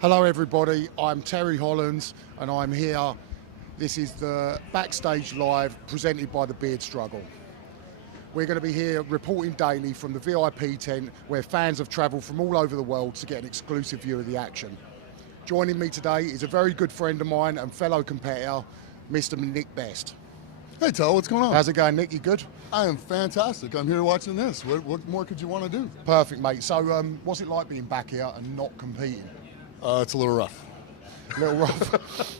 Hello everybody, I'm Terry Hollands and I'm here. This is the Backstage Live presented by the Beard Struggle. We're going to be here reporting daily from the VIP tent where fans have travelled from all over the world to get an exclusive view of the action. Joining me today is a very good friend of mine and fellow competitor, Mr. Nick Best. Hey, Tel, what's going on? How's it going, Nick? You good? I am fantastic. I'm here watching this. What more could you want to do? Perfect, mate. So what's it like being back here and not competing? It's a little rough. A little rough.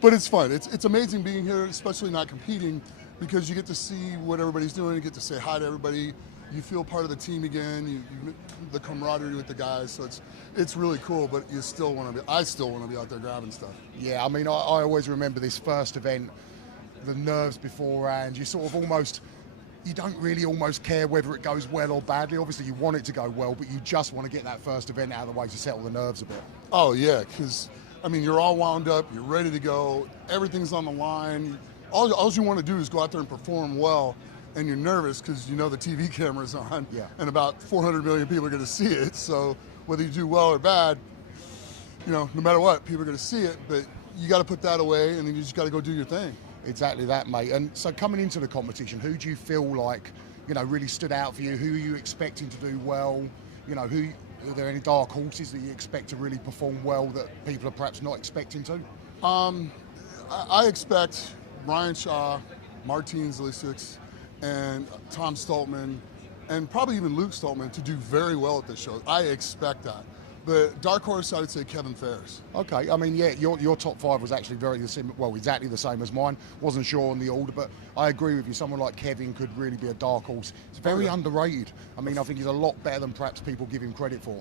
But it's fun. It's amazing being here, especially not competing, because you get to see what everybody's doing. You get to say hi to everybody. You feel part of the team again. The camaraderie with the guys. So it's really cool. But you still want to be. I still want to be out there grabbing stuff. Yeah, I mean, I always remember this first event, the nerves beforehand. You sort of almost. You don't really almost care whether it goes well or badly. Obviously, you want it to go well, but you just want to get that first event out of the way to settle the nerves a bit. Oh, yeah, because, I mean, you're all wound up, you're ready to go, everything's on the line. All you want to do is go out there and perform well, and you're nervous because you know the TV camera's on, and about 400 million people are going to see it. So whether you do well or bad, you know, no matter what, people are going to see it, but you got to put that away, and then you just got to go do your thing. Exactly that, mate. And so coming into the competition, who do you feel like, you know, really stood out for you? Who are you expecting to do well? You know, are there any dark horses that you expect to really perform well that people are perhaps not expecting to? I expect Ryan Shaw, Martin Zalisic, and Tom Stoltman, and probably even Luke Stoltman to do very well at this show. I expect that. But dark horse, I would say Kevin Ferris. Okay, I mean, yeah, your top five was actually exactly the same as mine. Wasn't sure on the order, but I agree with you. Someone like Kevin could really be a dark horse. It's very underrated. I mean, I think he's a lot better than perhaps people give him credit for.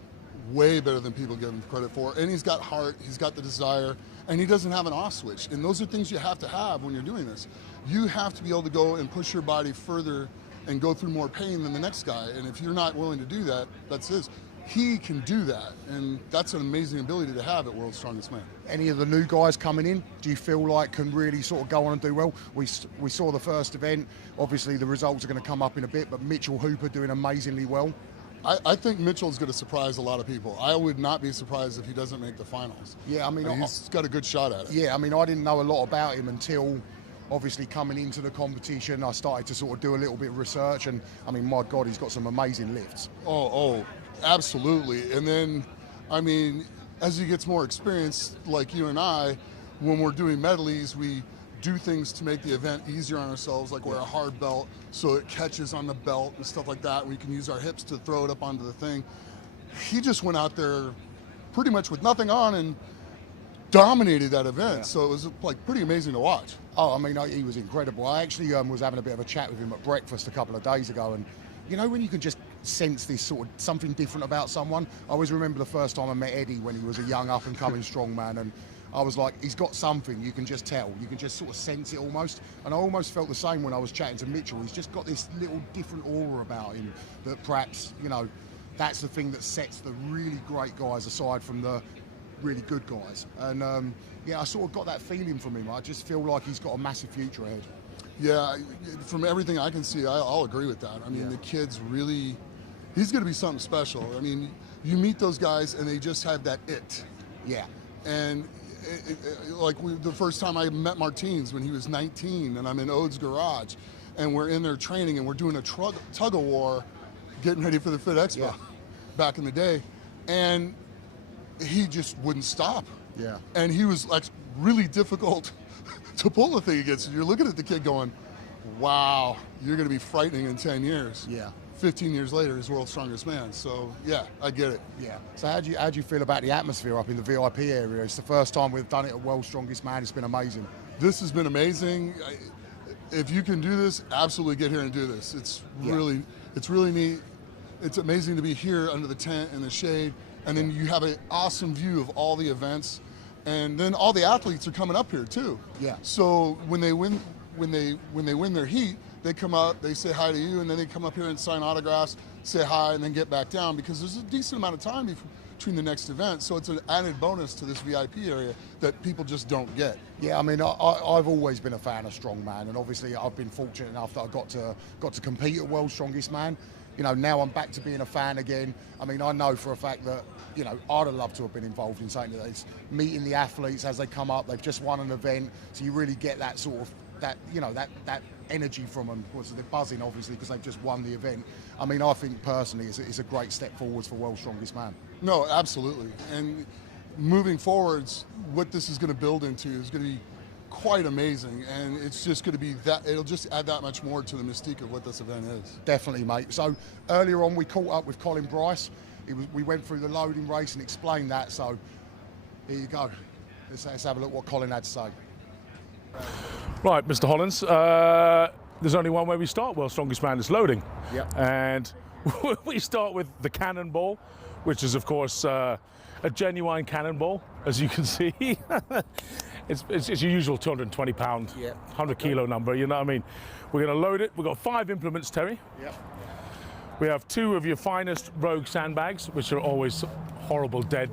Way better than people give him credit for. And he's got heart, he's got the desire, and he doesn't have an off switch. And those are things you have to have when you're doing this. You have to be able to go and push your body further and go through more pain than the next guy. And if you're not willing to do that, that's his. He can do that, and that's an amazing ability to have at World's Strongest Man. Any of the new guys coming in, do you feel like can really sort of go on and do well? We saw the first event. Obviously, the results are going to come up in a bit, but Mitchell Hooper doing amazingly well. I think Mitchell's going to surprise a lot of people. I would not be surprised if he doesn't make the finals. Yeah, I mean, he's got a good shot at it. Yeah, I mean, I didn't know a lot about him until obviously coming into the competition. I started to sort of do a little bit of research, and I mean, my God, he's got some amazing lifts. Oh. Absolutely. And then, I mean, as he gets more experience, like you and I, when we're doing medleys, we do things to make the event easier on ourselves, like wear a hard belt so it catches on the belt and stuff like that. We can use our hips to throw it up onto the thing. He just went out there pretty much with nothing on and dominated that event. Yeah. So it was like pretty amazing to watch. Oh, I mean, he was incredible. I actually was having a bit of a chat with him at breakfast a couple of days ago, and you know when you can just sense this sort of something different about someone. I always remember the first time I met Eddie when he was a young up and coming strongman, and I was like, he's got something, you can just tell, you can just sort of sense it almost. And I almost felt the same when I was chatting to Mitchell. He's just got this little different aura about him that perhaps, you know, that's the thing that sets the really great guys aside from the really good guys. And yeah, I sort of got that feeling from him. I just feel like he's got a massive future ahead. Yeah, from everything I can see, I'll agree with that. I mean, the kid's really, he's going to be something special. I mean, you meet those guys and they just have that it. Yeah. And the first time I met Martins when he was 19, and I'm in Ode's garage, and we're in there training and we're doing a tug-of-war, getting ready for the Fit Expo back in the day, and he just wouldn't stop. Yeah. And he was like really difficult to pull the thing against. You're looking at the kid going, wow, you're going to be frightening in 10 years. Yeah. 15 years later, he's World's Strongest Man. So, yeah, I get it. Yeah. So how do you feel about the atmosphere up in the VIP area? It's the first time we've done it at World's Strongest Man. It's been amazing. This has been amazing. If you can do this, absolutely get here and do this. It's really neat. It's amazing to be here under the tent in the shade, and then you have an awesome view of all the events. And then all the athletes are coming up here too. Yeah. So when they win their heat, they come up, they say hi to you, and then they come up here and sign autographs, say hi, and then get back down because there's a decent amount of time between the next event. So it's an added bonus to this VIP area that people just don't get. Yeah, I mean, I've always been a fan of strongman, and obviously I've been fortunate enough that I got to compete at World's Strongest Man. you know, now I'm back to being a fan again. I mean, I know for a fact that, you know, I'd have loved to have been involved in something that is meeting the athletes as they come up. They've just won an event, so you really get that sort of, that, you know, that energy from them. Of course, they're buzzing, obviously, because they've just won the event. I mean, I think personally it's a great step forwards for World's Strongest Man. No, absolutely. And moving forwards, what this is going to build into is going to be quite amazing, and it's just going to be that, it'll just add that much more to the mystique of what this event is. Definitely, mate. So earlier on we caught up with Colin Bryce. We went through the loading race and explained that, so here you go. Let's have a look what Colin had to say. Right, Mr. Hollands, there's only one way we start World's Strongest Man, is loading. Yep. And we start with the cannonball, which is of course a genuine cannonball, as you can see. It's your usual 220 pound, 100 kilo number, you know what I mean? We're going to load it. We've got 5 implements, Terry. Yep. We have 2 of your finest Rogue sandbags, which are always horrible, dead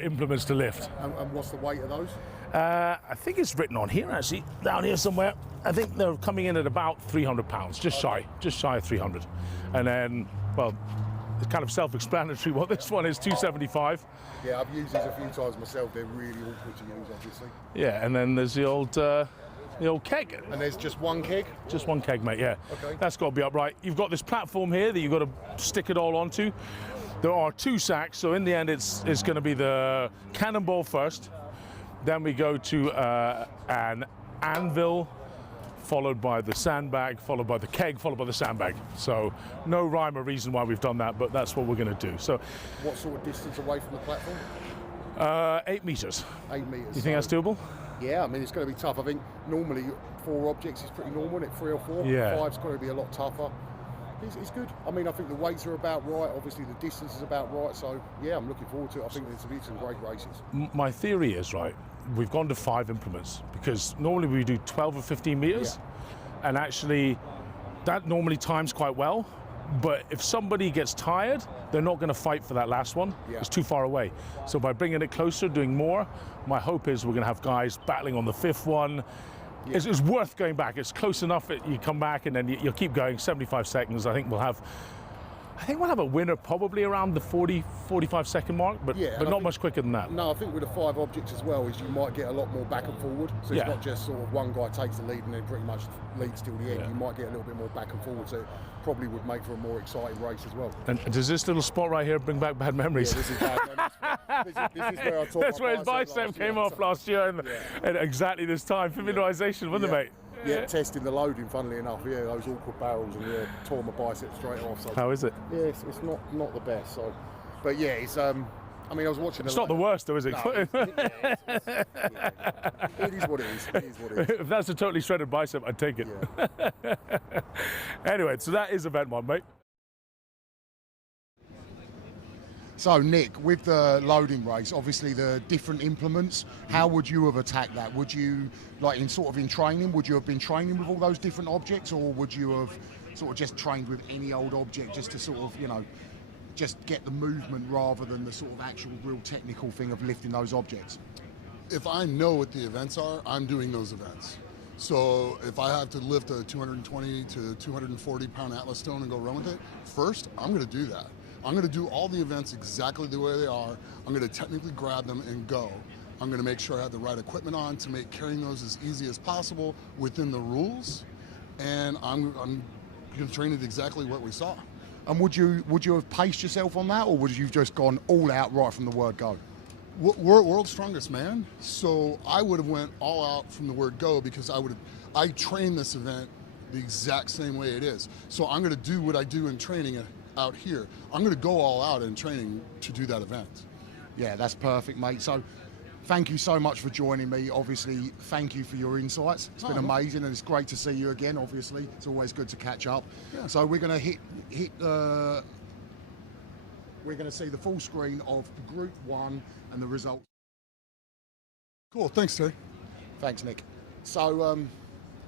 implements to lift. And what's the weight of those? I think it's written on here, actually, down here somewhere. I think they're coming in at about 300 pounds, just shy of 300. And then, well, it's kind of self-explanatory what this one is, 275. Yeah, I've used these a few times myself. They're really awkward to use, obviously. Yeah, and then there's the old keg. And there's just one keg? Just one keg, mate, yeah. Okay. That's got to be upright. You've got this platform here that you've got to stick it all onto. There are 2 sacks, so in the end it's going to be the cannonball first. Then we go to an anvil, followed by the sandbag, followed by the keg, followed by the sandbag. So no rhyme or reason why we've done that, but that's what we're going to do. So, what sort of distance away from the platform? 8 meters. 8 meters. You think that's doable? Yeah, I mean, it's going to be tough. I think normally 4 objects is pretty normal, isn't it? 3 or 4. Yeah. 5's going to be a lot tougher. It's good. I mean, I think the weights are about right. Obviously, the distance is about right. So, yeah, I'm looking forward to it. I think there's going to be some great races. My theory is, right, we've gone to 5 implements because normally we do 12 or 15 meters. Yeah. And actually, that normally times quite well. But if somebody gets tired, they're not going to fight for that last one. Yeah. It's too far away. So by bringing it closer, doing more, my hope is we're going to have guys battling on the 5th one. Yeah. It's worth going back. It's close enough that you come back and then you'll keep going. 75 seconds. I think we'll have a winner probably around the 45 second mark, but not much quicker than that. No, I think with the 5 objects as well is you might get a lot more back and forward. So it's not just sort of one guy takes the lead and then pretty much leads till the end. Yeah. You might get a little bit more back and forward, so it probably would make for a more exciting race as well. And does this little spot right here bring back bad memories? Yeah, this is bad memories. This is where I tore That's where his bicep came off last year, and at exactly this time. Familiarisation, wasn't it, mate? Yeah, testing the loading, funnily enough, those awkward barrels, and tore my bicep straight off. So. How is it? Yeah, it's not the best. So, but yeah, it's I mean, I was watching. It's not the worst, though, is it? No, it is what it is. It is what it is. If that's a totally shredded bicep, I'd take it. Yeah. Anyway, so that is event 1, mate. So, Nick, with the loading race, obviously the different implements, how would you have attacked that? Would you, like in training, would you have been training with all those different objects, or would you have sort of just trained with any old object just to sort of, just get the movement rather than the sort of actual real technical thing of lifting those objects? If I know what the events are, I'm doing those events. So if I have to lift a 220 to 240 pound Atlas stone and go run with it, first, I'm going to do that. I'm going to do all the events exactly the way they are. I'm going to technically grab them and go. I'm going to make sure I have the right equipment on to make carrying those as easy as possible within the rules. And I'm going to train it exactly what we saw. And would you have paced yourself on that, or would you have just gone all out right from the word go? We're World's Strongest Man, so I would have went all out from the word go because I trained this event the exact same way it is. So I'm going to do what I do in training out here. I'm going to go all out in training to do that event. Yeah, that's perfect, mate. So thank you so much for joining me. Obviously, thank you for your insights. It's been amazing, and it's great to see you again, obviously. It's always good to catch up. Yeah. So we're going to we're going to see the full screen of Group 1 and the results. Cool, thanks, Terry. Thanks, Nick. So,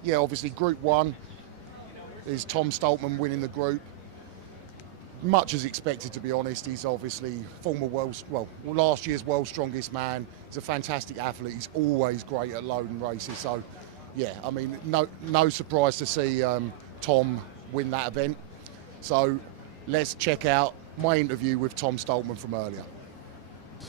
yeah, obviously Group 1 is Tom Stoltman winning the group. Much as expected, to be honest. He's obviously last year's World's Strongest Man. He's a fantastic athlete. He's always great at loading races. So, yeah, I mean, no surprise to see Tom win that event. So let's check out my interview with Tom Stoltman from earlier.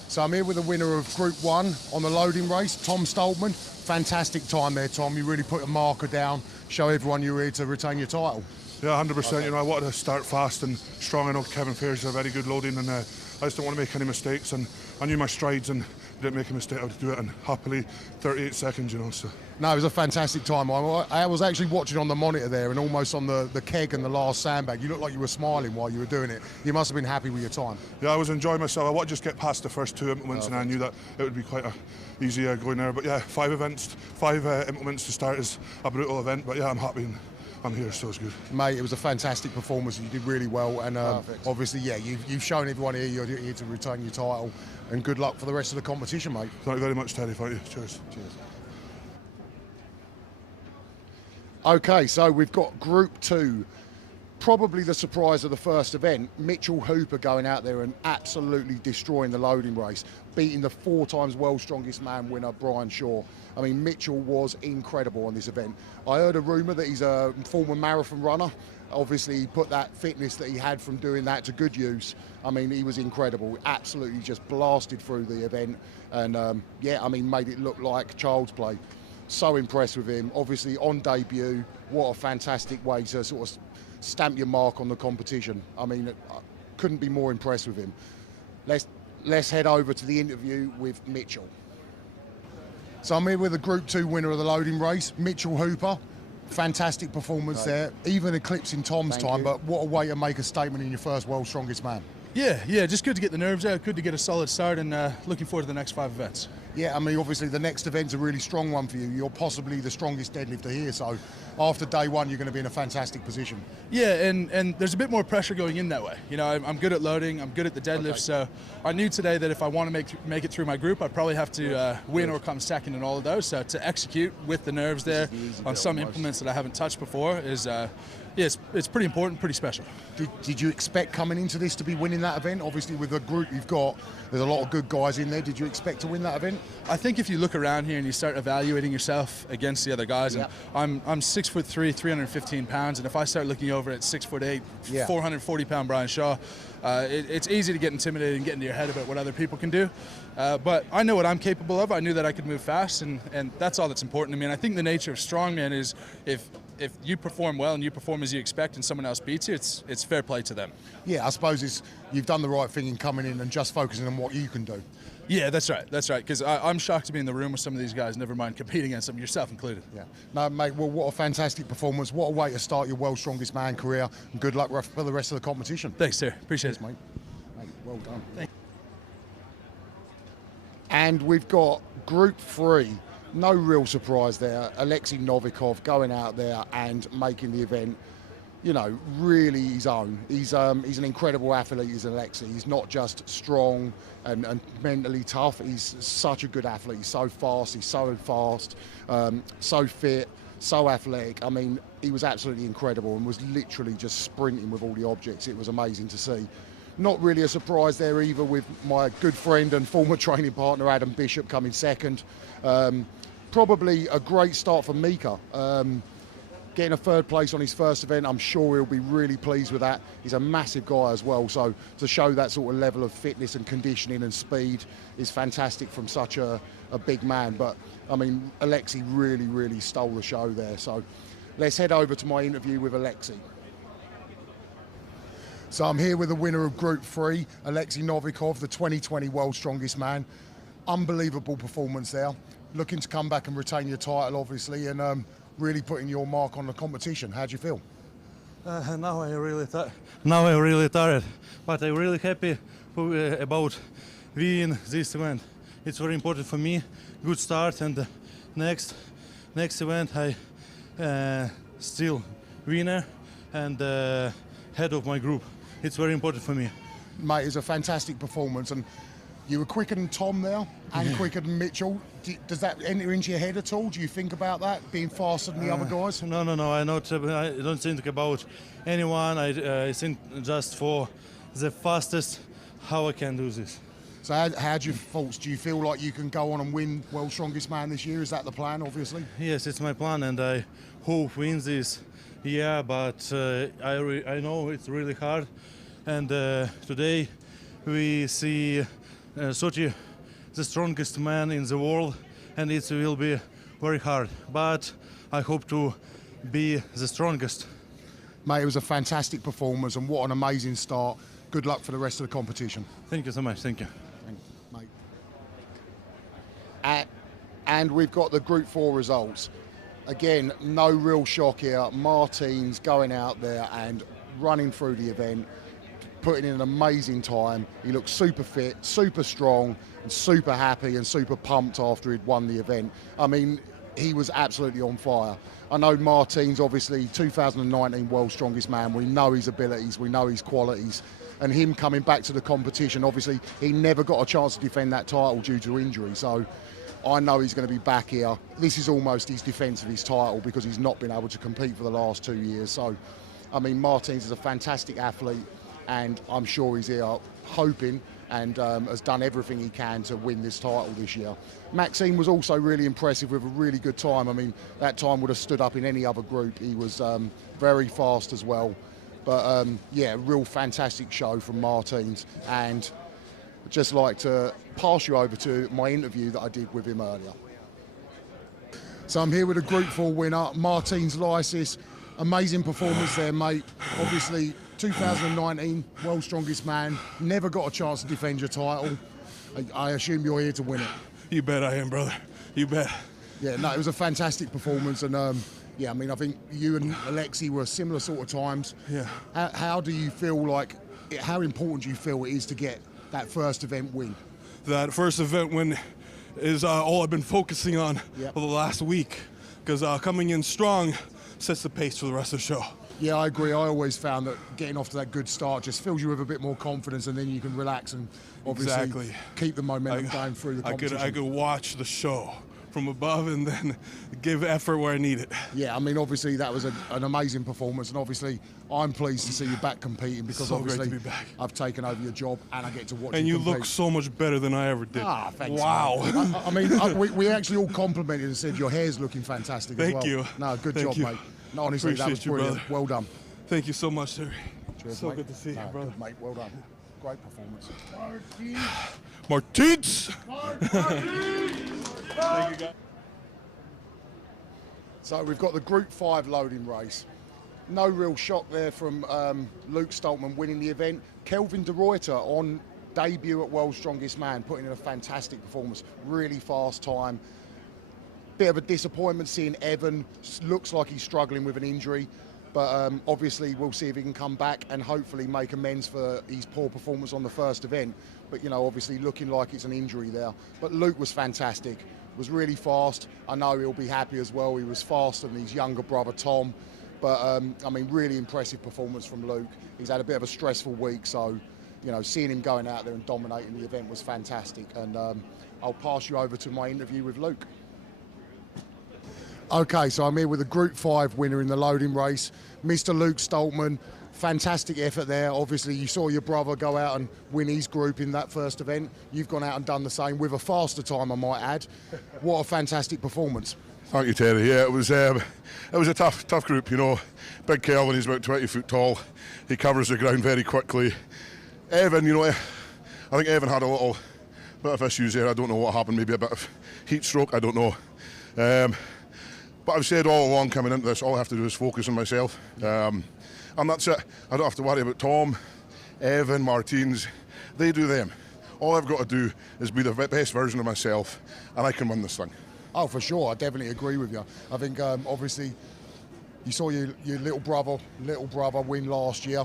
So I'm here with the winner of Group 1 on the loading race, Tom Stoltman. Fantastic time there, Tom. You really put a marker down, show everyone you're here to retain your title. Yeah, 100%. Okay. You know, I wanted to start fast and strong. I know Kevin Fair's a very good loading, and I just don't want to make any mistakes. And I knew my strides, and didn't make a mistake. I would do it in happily 38 seconds. You know, so. No, it was a fantastic time. I was actually watching on the monitor there, and almost on the keg and the last sandbag. You looked like you were smiling while you were doing it. You must have been happy with your time. Yeah, I was enjoying myself. I wanted to just get past the first 2 implements, and I knew that it would be quite easy going there. But yeah, 5 implements to start is a brutal event. But yeah, I'm happy. I'm here, so it's good. Mate, it was a fantastic performance. You did really well, and obviously, yeah, you've shown everyone here you're here to retain your title, and good luck for the rest of the competition, mate. Thank you very much, Teddy. Thank you. Cheers. Cheers. Okay, so we've got Group 2. Probably the surprise of the first event, Mitchell Hooper going out there and absolutely destroying the loading race, beating the 4 times World's Strongest Man winner, Brian Shaw. I mean, Mitchell was incredible on this event. I heard a rumour that he's a former marathon runner. Obviously, he put that fitness that he had from doing that to good use. I mean, he was incredible. Absolutely just blasted through the event and, yeah, I mean, made it look like child's play. So impressed with him. Obviously, on debut, what a fantastic way to sort of stamp your mark on the competition. I mean, I couldn't be more impressed with him. Let's head over to the interview with Mitchell. So I'm here with the Group 2 winner of the loading race, Mitchell Hooper. Fantastic performance there, even eclipsing Tom's time, but what a way to make a statement in your first World's Strongest Man. Yeah, just good to get the nerves out, good to get a solid start, and looking forward to the next 5 events. Yeah, I mean, obviously the next event's a really strong one for you. You're possibly the strongest deadlifter here, so after day 1, you're going to be in a fantastic position. Yeah, and there's a bit more pressure going in that way. You know, I'm good at loading, I'm good at the deadlift, so I knew today that if I want to make it through my group, I'd probably have to win or come second in all of those. So to execute with the nerves there on some implements that I haven't touched before is, yeah, it's pretty important, pretty special. Did you expect coming into this to be winning that event? Obviously, with the group you've got, there's a lot of good guys in there. Did you expect to win that event? I think if you look around here and you start evaluating yourself against the other guys, and I'm 6'3", 315 pounds, and if I start looking over at 6'8", 440-pound Brian Shaw, it's easy to get intimidated and get into your head about what other people can do. But I know what I'm capable of. I knew that I could move fast, and that's all that's important to me. And I think the nature of strongman is if you perform well and you perform as you expect and someone else beats you, it's fair play to them. Yeah, I suppose you've done the right thing in coming in and just focusing on what you can do. Yeah, that's right, because I'm shocked to be in the room with some of these guys, never mind competing against them, yourself included. Yeah. No, mate, well, what a fantastic performance. What a way to start your World's Strongest Man career, and good luck for the rest of the competition. Thanks, sir. Appreciate it. Mate. Well done. Thanks. And we've got Group 3. No real surprise there. Alexi Novikov going out there and making the event, you know, really his own. He's an incredible athlete, he's Alexi. He's not just strong and mentally tough. He's such a good athlete. He's so fast, so fit, so athletic. I mean, he was absolutely incredible and was literally just sprinting with all the objects. It was amazing to see. Not really a surprise there either, with my good friend and former training partner Adam Bishop coming second. Probably a great start for Mika. Getting a 3rd place on his first event, I'm sure he'll be really pleased with that. He's a massive guy as well, so to show that sort of level of fitness and conditioning and speed is fantastic from such a big man. But I mean, Alexi really stole the show there. So let's head over to my interview with Alexi. So I'm here with the winner of Group 3, Alexi Novikov, the 2020 World's Strongest Man. Unbelievable performance there. Looking to come back and retain your title, obviously, and really putting your mark on the competition. How do you feel? Now I'm really tired, but I'm really happy about winning this event. It's very important for me. Good start, and next event I still winner and head of my group. It's very important for me. Mate, it's a fantastic performance, and you were quicker than Tom there and quicker than Mitchell. Does that enter into your head at all? Do you think about that, being faster than the other guys? No. I don't think about anyone. I think just for the fastest, how I can do this. So how do you feel like you can go on and win World's Strongest Man this year? Is that the plan, obviously? Yes, it's my plan, and I hope wins this. Yeah, but I know it's really hard, and today we see Sochi, the strongest man in the world, and it will be very hard. But I hope to be the strongest. Mate, it was a fantastic performance, and what an amazing start. Good luck for the rest of the competition. Thank you so much. Thank you. Mate. And we've got the Group 4 results. Again, no real shock here. Martins going out there and running through the event, putting in an amazing time. He looked super fit, super strong, and super happy and super pumped after he'd won the event. I mean, he was absolutely on fire. I know Martins, obviously, 2019 World's Strongest Man. We know his abilities, we know his qualities. And him coming back to the competition, obviously, he never got a chance to defend that title due to injury. So I know he's going to be back here. This is almost his defence of his title because he's not been able to compete for the last 2 years. So, I mean, Martins is a fantastic athlete, and I'm sure he's here hoping and has done everything he can to win this title this year. Maxime was also really impressive with a really good time. I mean, that time would have stood up in any other group. He was very fast as well. But yeah, real fantastic show from Martins, and I'd just like to pass you over to my interview that I did with him earlier. So I'm here with a Group 4 winner, Martins Lysis. Amazing performance there, mate. Obviously, 2019 World's Strongest Man. Never got a chance to defend your title. I assume you're here to win it. You bet I am, brother. You bet. Yeah, no, it was a fantastic performance, and yeah, I mean, I think you and Alexi were similar sort of times. Yeah. How do you feel like, how important do you feel it is to get that first event win? That first event win is all I've been focusing on for the last week, because coming in strong sets the pace for the rest of the show. Yeah, I agree. I always found that getting off to that good start just fills you with a bit more confidence, and then you can relax and obviously keep the momentum going through the competition. I could watch the show from above and then give effort where I need it. Yeah, I mean, obviously that was an amazing performance, and obviously I'm pleased to see you back competing, because so obviously great to be back. I've taken over your job and I get to watch and you compete. Look so much better than I ever did. Ah, thanks. Wow. I mean, we actually all complimented and said your hair's looking fantastic as well. Thank you. No, good Thank job, you. mate. No, honestly, that was brilliant. Brother. Well done. Thank you so much, sir. Cheers, so mate. good to see you, brother. Good, mate. Well done. Great performance. Martins! So we've got the Group 5 loading race. No real shock there from Luke Stoltman winning the event. Kelvin de Ruyter on debut at World's Strongest Man, putting in a fantastic performance. Really fast time. Bit of a disappointment seeing Evan. Looks like he's struggling with an injury, but obviously we'll see if he can come back and hopefully make amends for his poor performance on the first event. But, you know, obviously looking like it's an injury there. But Luke was fantastic, was really fast. I know he'll be happy as well. He was faster than his younger brother, Tom. But, I mean, really impressive performance from Luke. He's had a bit of a stressful week, so, you know, seeing him going out there and dominating the event was fantastic. And I'll pass you over to my interview with Luke. Okay, so I'm here with the Group 5 winner in the loading race, Mr. Luke Stoltman. Fantastic effort there. Obviously, you saw your brother go out and win his group in that first event. You've gone out and done the same with a faster time, I might add. What a fantastic performance. Thank you, Terry. Yeah, it was a tough group, you know. Big Kelvin, he's about 20 foot tall. He covers the ground very quickly. Evan, you know, I think Evan had a little bit of issues there. I don't know what happened, maybe a bit of heat stroke, I don't know. But I've said all along coming into this, all I have to do is focus on myself. And that's it. I don't have to worry about Tom, Evan, Martins. They do them. All I've got to do is be the best version of myself, and I can win this thing. Oh, for sure. I definitely agree with you. I think, obviously, you saw your little brother win last year.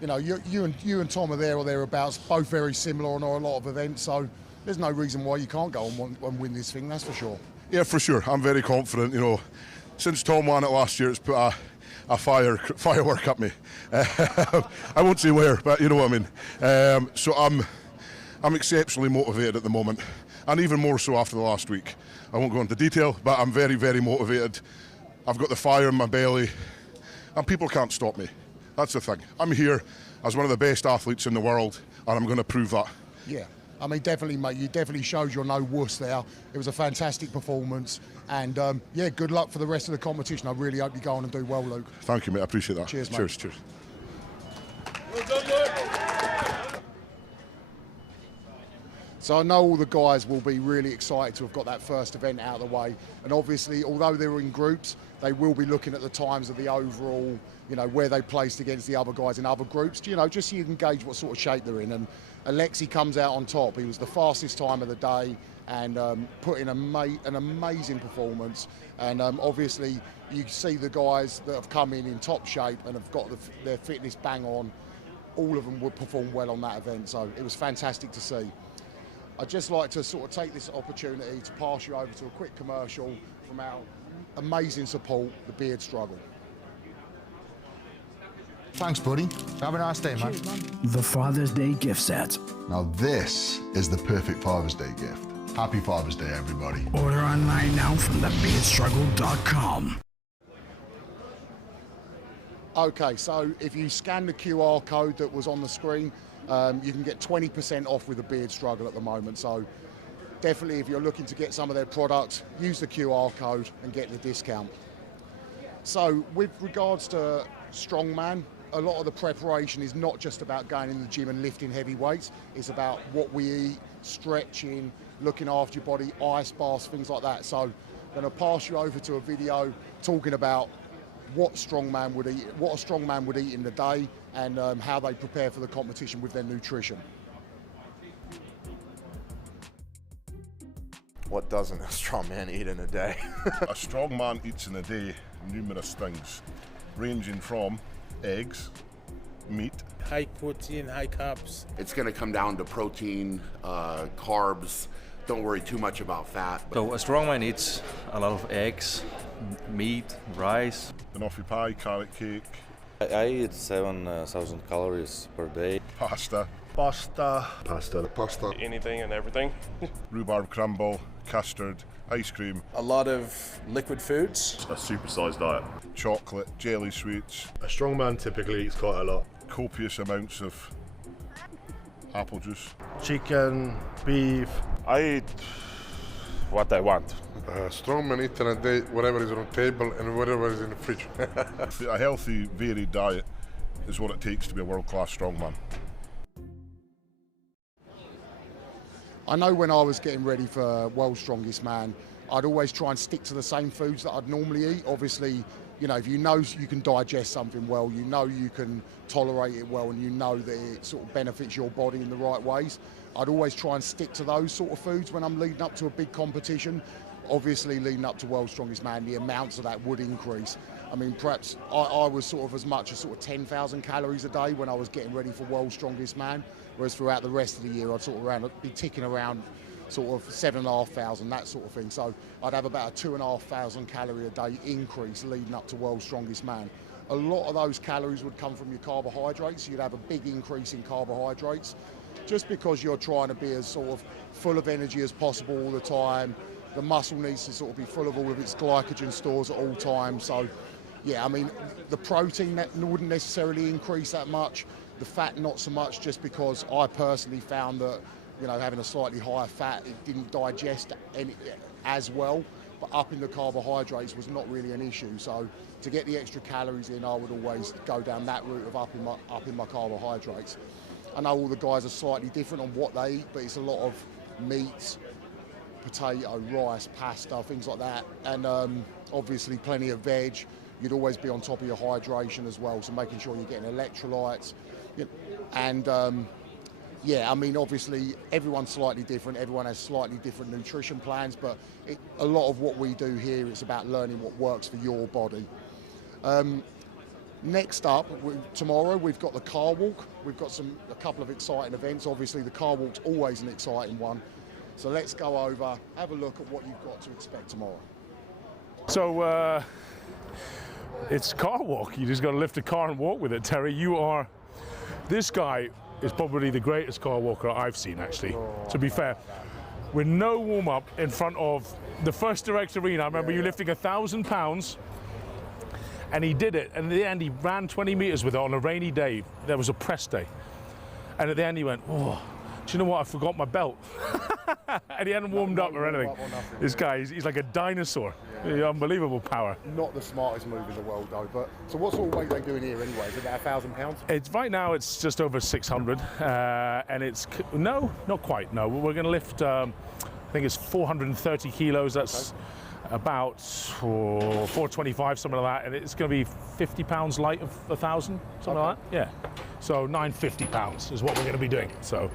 You know, you and Tom are there or thereabouts, both very similar on a lot of events, so there's no reason why you can't go and win this thing, that's for sure. Yeah, for sure. I'm very confident. You know, since Tom won it last year, it's put a firework up me. I won't say where, but you know what I mean. So I'm exceptionally motivated at the moment, and even more so after the last week. I won't go into detail, but I'm very, very motivated. I've got the fire in my belly, and people can't stop me. That's the thing. I'm here as one of the best athletes in the world, and I'm going to prove that. Yeah. I mean, definitely, mate, you definitely showed you're no wuss there. It was a fantastic performance. And, yeah, good luck for the rest of the competition. I really hope you go on and do well, Luke. Thank you, mate. I appreciate that. Cheers, mate. Cheers, cheers. So I know all the guys will be really excited to have got that first event out of the way. And obviously, although they're in groups, they will be looking at the times of the overall, you know, where they placed against the other guys in other groups, you know, just so you can gauge what sort of shape they're in. And Alexi comes out on top. He was the fastest time of the day and put in an amazing performance. And obviously, you see the guys that have come in top shape and have got their fitness bang on. All of them would perform well on that event. So it was fantastic to see. I'd just like to sort of take this opportunity to pass you over to a quick commercial from our amazing support, the Beard Struggle. Thanks, buddy. Have a nice day, man. The Father's Day gift set. Now this is the perfect Father's Day gift. Happy Father's Day, everybody. Order online now from thebeardstruggle.com. Okay, so if you scan the QR code that was on the screen, you can get 20% off with the Beard Struggle at the moment. So definitely, if you're looking to get some of their products, use the QR code and get the discount. So with regards to strongman, a lot of the preparation is not just about going in the gym and lifting heavy weights. It's about what we eat, stretching, looking after your body, ice baths, things like that. So I'm going to pass you over to a video talking about what a strongman would eat in the day, and how they prepare for the competition with their nutrition. What doesn't a strong man eat in a day? A strong man eats in a day numerous things, ranging from eggs, meat. High protein, high carbs. It's going to come down to protein, carbs. Don't worry too much about fat. So a strong man eats a lot of eggs, meat, rice. Banoffee pie, carrot cake. I eat 7,000 calories per day. Pasta. Anything and everything. Rhubarb crumble, custard, ice cream. A lot of liquid foods. A supersized diet. Chocolate, jelly sweets. A strong man typically eats quite a lot. Copious amounts of apple juice. Chicken, beef. I eat what I want. Strongman eat in a day whatever is on the table and whatever is in the fridge. A healthy, varied diet is what it takes to be a world-class strongman. I know when I was getting ready for World's Strongest Man, I'd always try and stick to the same foods that I'd normally eat. Obviously, you know, if you know you can digest something well, you know you can tolerate it well, and you know that it sort of benefits your body in the right ways, I'd always try and stick to those sort of foods when I'm leading up to a big competition. Obviously, leading up to World's Strongest Man, the amounts of that would increase. I mean, perhaps I was sort of as much as sort of 10,000 calories a day when I was getting ready for World's Strongest Man, whereas throughout the rest of the year, I'd sort of be ticking around sort of 7,500, that sort of thing. So I'd have about a 2,500 calorie a day increase leading up to World's Strongest Man. A lot of those calories would come from your carbohydrates. You'd have a big increase in carbohydrates, just because you're trying to be as sort of full of energy as possible all the time. The muscle needs to sort of be full of all of its glycogen stores at all times. So, yeah, I mean, the protein wouldn't necessarily increase that much. The fat, not so much, just because I personally found that, you know, having a slightly higher fat, it didn't digest as well. But upping the carbohydrates was not really an issue. So to get the extra calories in, I would always go down that route of upping my carbohydrates. I know all the guys are slightly different on what they eat, but it's a lot of meat, potato, rice, pasta, things like that, and obviously plenty of veg. You'd always be on top of your hydration as well, so making sure you're getting electrolytes. And yeah, I mean, obviously everyone's slightly different, everyone has slightly different nutrition plans, but a lot of what we do here is about learning what works for your body. Next up, tomorrow we've got the car walk. We've got a couple of exciting events. Obviously the car walk's always an exciting one. So let's go over, have a look at what you've got to expect tomorrow. So it's car walk. You just got to lift a car and walk with it, Terry. This guy is probably the greatest car walker I've seen, actually, to be fair. With no warm-up in front of the First Direct Arena. I remember you lifting 1,000 pounds, and he did it. And at the end, he ran 20 meters with it on a rainy day. There was a press day. And at the end, he went, oh, Do you know what? I forgot my belt. And he hadn't warmed up or anything. This guy, he's like a dinosaur. Yeah. Unbelievable power. Not the smartest move in the world, though. But so what sort of weight are they doing here anyway? Is it about 1,000 pounds? It's right now. It's just over 600, and it's no, not quite. No, we're going to lift. I think it's 430 kilos. That's about 425, something like that, and it's going to be 50 pounds light of 1,000, something like that. Yeah. So 950 pounds is what we're going to be doing. So,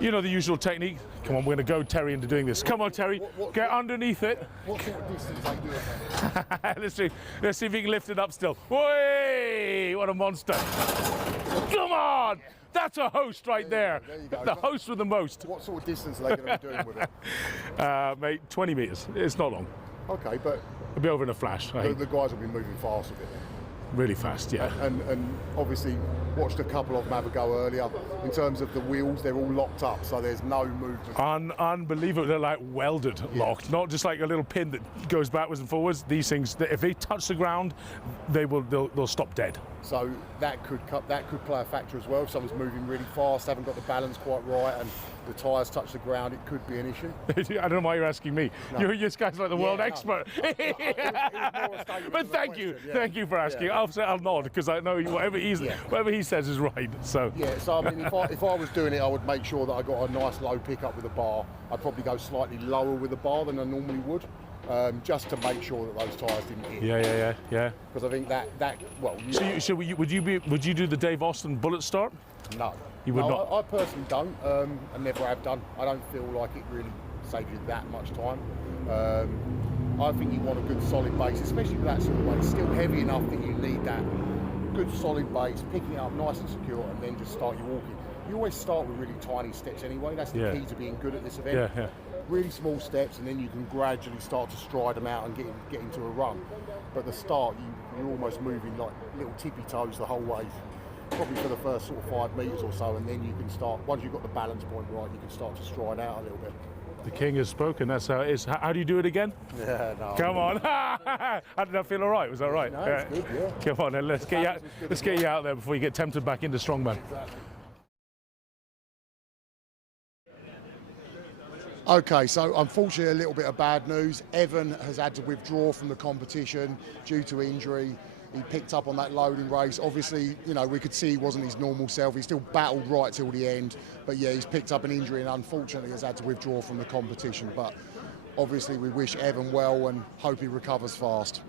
you know the usual technique. Come on, we're going to go Terry into doing this. Come on, Terry, get underneath it. What sort of distance are you doing? Let's see if he can lift it up still. Whey! What a monster! Come on! That's a host right there. There you go. The host with the most. What sort of distance are they going to be doing with it? Mate, 20 meters. It's not long. Okay, but it'll be over in a flash. The guys will be moving fast a bit then. Really fast, yeah. And obviously watched a couple of them have a go earlier. In terms of the wheels, they're all locked up, so there's no movement. Unbelievable. They're like welded, locked, not just like a little pin that goes backwards and forwards. These things, if they touch the ground, they'll stop dead. So that could play a factor as well. If someone's moving really fast, haven't got the balance quite right, and the tyres touch the ground, it could be an issue. I don't know why you're asking me. No. You're this guy's like the world expert. But thank you for asking. I'll nod because I know whatever he says is right. So so I mean, if I was doing it, I would make sure that I got a nice low pickup with the bar. I'd probably go slightly lower with the bar than I normally would. Just to make sure that those tyres didn't hit. Yeah. Because I think that well. So would you do the Dave Austin bullet start? No. You would not. I personally don't, and never have done. I don't feel like it really saves you that much time. I think you want a good solid base, especially with that sort of weight. It's still heavy enough that you need that good solid base, picking it up nice and secure, and then just start your walking. You always start with really tiny steps anyway. That's the key to being good at this event. Yeah. Really small steps, and then you can gradually start to stride them out and get into a run. But the start, you're almost moving like little tippy toes the whole way, probably for the first sort of 5 meters or so, and then you can start, once you've got the balance point right, you can start to stride out a little bit. The king has spoken, that's how it is. How do you do it again? Yeah, no. Come on. How did that feel all right? Was that right? No, it's good, yeah. Come on, then let's get you out there before you get tempted back into strongman. Okay, so unfortunately a little bit of bad news. Evan has had to withdraw from the competition due to injury. He picked up on that loading race. Obviously, you know, we could see he wasn't his normal self. He still battled right till the end. But yeah, he's picked up an injury and unfortunately has had to withdraw from the competition. But obviously we wish Evan well and hope he recovers fast.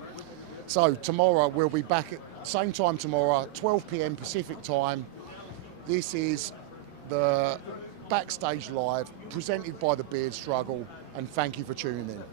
So tomorrow we'll be back at same time tomorrow, 12 p.m. Pacific time. This is the Backstage Live, presented by the Beard Struggle, and thank you for tuning in.